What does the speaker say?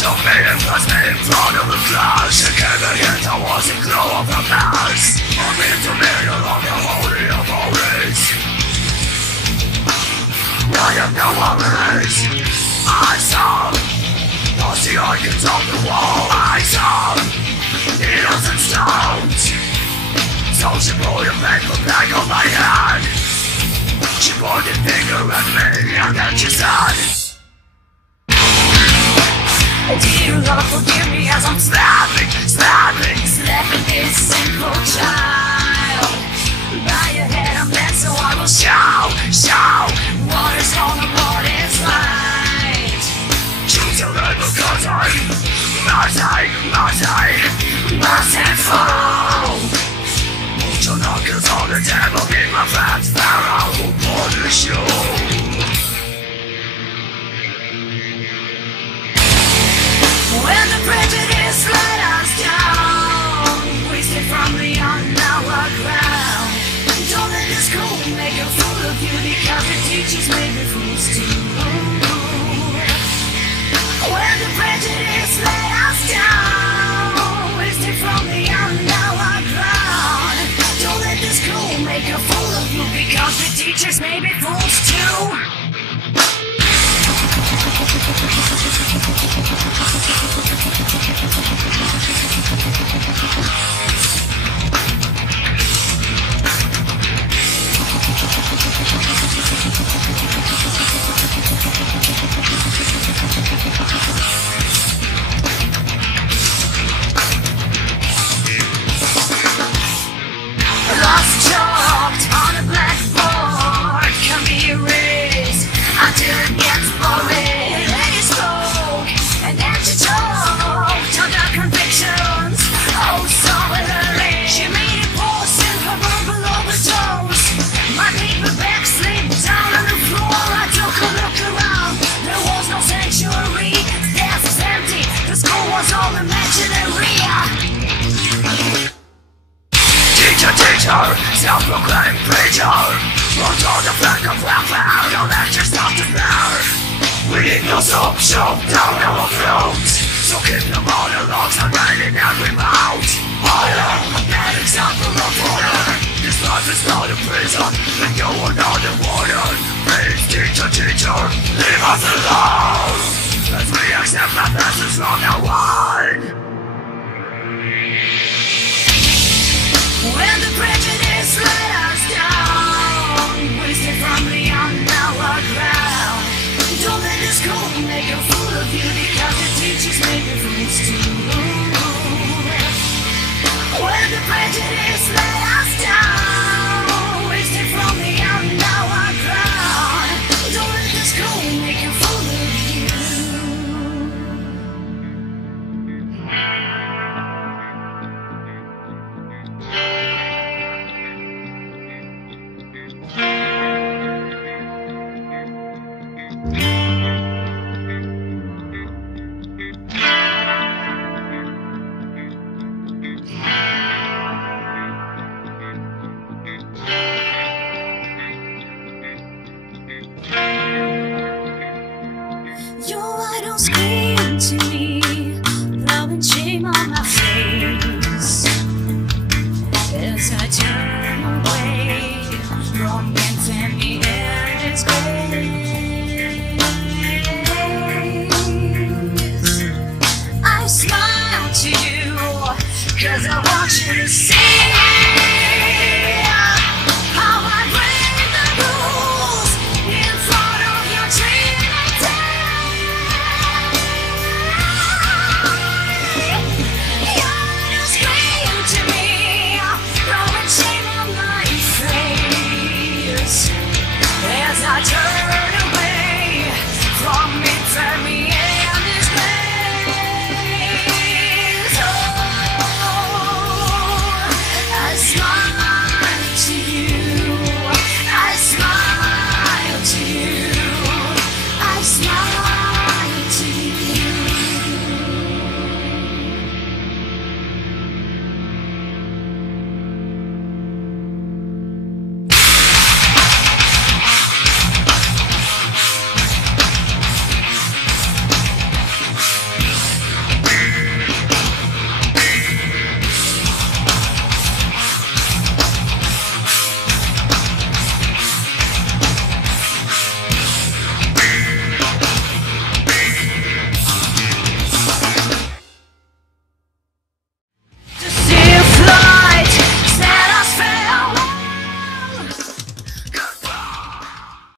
took me and placed me in front of the class. She gave me hint I was a clue of the past. I'm into me along the holy of holies. I have no worries. I saw lost the icons on the wall. I saw needles and stones. So she pulled a paper bag on my hand. She pointed a finger at me and then she said, dear Lord, forgive me as I'm slapping this simple child. By your head I'm dead, so I will shout what is wrong and what is right. Choose your label cause I'm merciful. Mucho no kills all the devil in my fat pharaoh who punish you. When the prejudice let us down, wasted from the our ground. Don't let the school make a fool of you, because the teachers may be fools too. When the prejudice let us down, wasted from the our ground. Don't let the school make a fool of you, because the teachers may be fools too. Lost chalked on a blackboard can be erased until it gets boring. And you spoke and then she choked on the convictions. Oh, so early. She made it pause in her verbal overdose. My paperback slipped down on the floor. I took a look around. There was no sanctuary. The desk was empty. The school was all imaginary. Teacher, self-proclaimed preacher, runs on the back of welfare. No lectures not to bear. We need no soap, shove down our throats. So keep the monologues and writing every mouth. I am an example of order. This life is not a prison, and you are not a warden. Please, teacher, leave us alone, as we accept our lessons from now on.